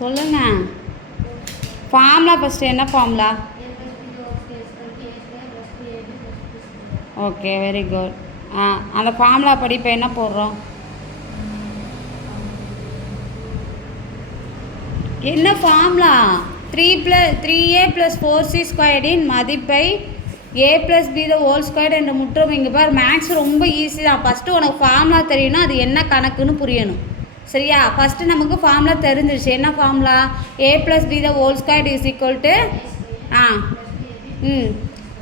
சொல்லுங்கள். Formula first என்ன formula? Okay, very good. அந்த ஃபார்முலா படி இப்போ என்ன போடுறோம்? என்ன ஃபார்முலா? 3a + 4c² மதிப்பை a + b ² என்று முற்றும். இங்கே பார், மேக்ஸ் ரொம்ப ஈஸி தான். ஃபஸ்ட்டு உனக்கு ஃபார்முலா தெரியணும், அது என்ன கணக்குன்னு புரியணும். சரியா? ஃபஸ்ட்டு நமக்கு ஃபார்முலா தெரிஞ்சிருச்சு. என்ன ஃபார்முலா? a + b ²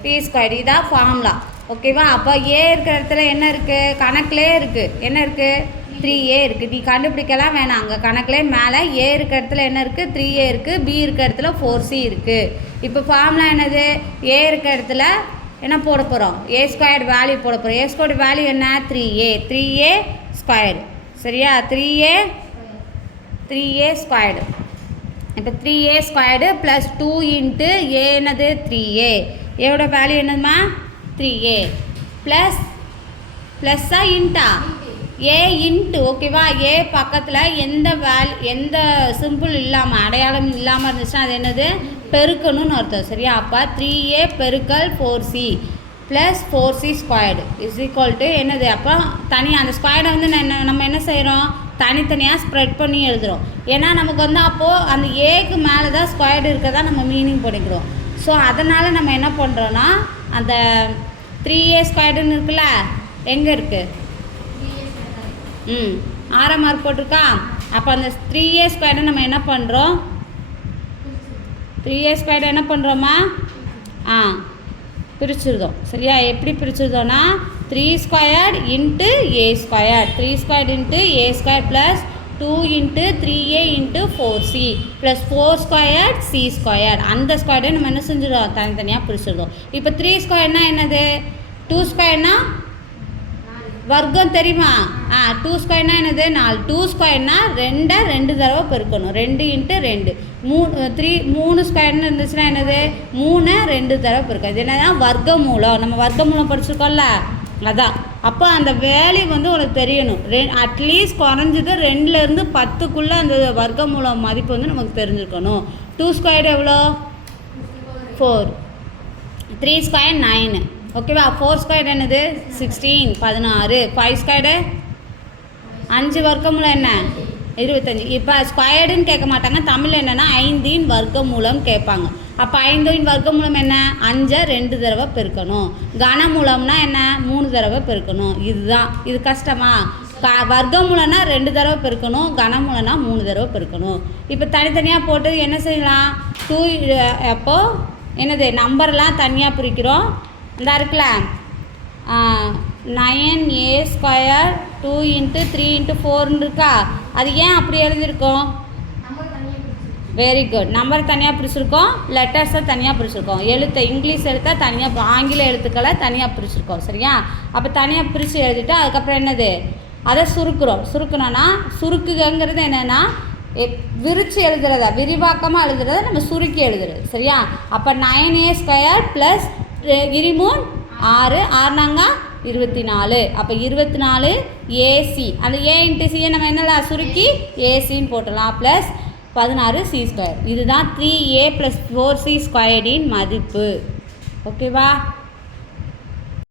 t². இதான் ஃபார்முலா. ஓகேவா? அப்போ ஏ இருக்கிற இடத்துல என்ன இருக்குது? கணக்கிலே இருக்குது. என்ன இருக்குது? 3a இருக்குது. நீ கண்டுபிடிக்கலாம் வேணாம். அங்கே கணக்கிலே மேலே ஏ இருக்கிற இடத்துல என்ன இருக்குது? 3a இருக்குது. பி இருக்கிற இடத்துல 4c இருக்குது. இப்போ ஃபார்முலா என்னது? ஏ இருக்கிற இடத்துல என்ன போட போகிறோம்? a² வேல்யூ போட போகிறோம். a² வேல்யூ என்ன? 3a². சரியா? 3a². இப்போ 3a² + 2 × a என்னது? 3a. ஏவோட வேல்யூ என்னதுமா? 3a ப்ளஸ்ஸா இன்ட்டா? A into. ஓகேவா? ஏ பக்கத்தில் எந்த சிம்பிள் இல்லாமல், அடையாளம் இல்லாமல் இருந்துச்சுன்னா அது என்னது? பெருக்கணும்னு அர்த்தம். சரியா? அப்போ 3a × 4c + 4c² என்னது? அப்போ தனியாக அந்த ஸ்கொயரை வந்து நம்ம என்ன செய்கிறோம்? தனித்தனியாக ஸ்ப்ரெட் பண்ணி எழுதுகிறோம். ஏன்னா நமக்கு வந்து அப்போது அந்த ஏக்கு மேலே தான் ஸ்கொயர்டு இருக்கிறதா நம்ம மீனிங் பண்ணிக்கிறோம். ஸோ அதனால் நம்ம என்ன பண்ணுறோன்னா, அந்த 3a² இருக்குல்ல, எங்கே இருக்குது? 6 மார்க் போட்டிருக்கா? அப்போ அந்த 3a² நம்ம என்ன பண்ணுறோம்? 3a² என்ன பண்ணுறோமா? பிரிச்சுருதோம். சரியா? எப்படி பிரிச்சுருதோன்னா 3² × a². 3² × a² + 2 × 3a × 4c + 4² c². அந்த ஸ்கொயரை நம்ம என்ன செஞ்சிடும்? தனித்தனியாக பிரிச்சுருதோம். இப்போ 3² என்னது? 2² வர்க்கம் தெரியுமா? 2² என்னது? 4. 2² 2 தடவை பெருக்கணும். 2 × 2 3² இருந்துச்சுன்னா என்னது? 3 2 தடவை பெருக்கணும். இது என்னதான்? வர்க்கமூலம். நம்ம வர்க்கமூலம் படிச்சிருக்கோம்ல, அதான். அப்போ அந்த வேல்யூ வந்து உனக்கு தெரியணும். அட்லீஸ்ட் குறைஞ்சது 2லேருந்து 10க்குள்ளே அந்த வர்க்கமூலம் மதிப்பு வந்து நமக்கு தெரிஞ்சுக்கணும். 2² எவ்வளோ? 4. 3² 9. ஓகேவா? 4² என்னது? 16 16. 5² 5 வர்க்கமூலம் என்ன? 25. இப்போ ஸ்கொயர்டுன்னு கேட்க மாட்டாங்க. தமிழ் என்னென்னா 5 வர்க்கமூலம் கேட்பாங்க. அப்போ 5 வர்க்கமூலம் என்ன? 5 2 தடவை பெருக்கணும். கனமூலம்னா என்ன? 3 தடவை பெருக்கணும். இதுதான். இது கஷ்டமா? வர்க்கமூலம்னா 2 தடவை பெருக்கணும், கனமூலம்னா 3 தடவை பெருக்கணும். இப்போ தனித்தனியாக போட்டு என்ன செய்யலாம்? 2 அப்போது என்னது? நம்பர்லாம் தனியாக பிரிக்கிறோம். இந்த இருக்குல்ல, 9a² 2 × 3 × 4 இருக்கா? அது ஏன் அப்படி எழுதியிருக்கோம்? Very good. நம்பர் தனியாக பிரிச்சுருக்கோம், லெட்டர்ஸை தனியாக பிரிச்சுருக்கோம், இங்கிலீஷ் எழுத்தை தனியாக, ஆங்கில எழுத்துக்களை தனியாக பிரிச்சுருக்கோம். சரியா? அப்போ தனியாக பிரித்து எழுதிட்டு அதுக்கப்புறம் என்னது? அதை சுருக்கணும்னா சுருக்குங்கிறது என்னென்னா விரித்து எழுதுறதா, விரிவாக்கமாக எழுதுறத நம்ம சுருக்கி எழுதுறது. சரியா? அப்போ 9a² + 6 6 24. அப்போ 24 AC. அந்த a × c நம்ம என்னலாம் சுருக்கி ஏசின்னு போட்டலாம். Plus 16 c². இதுதான் 3a + 4c² மதிப்பு. ஓகேவா?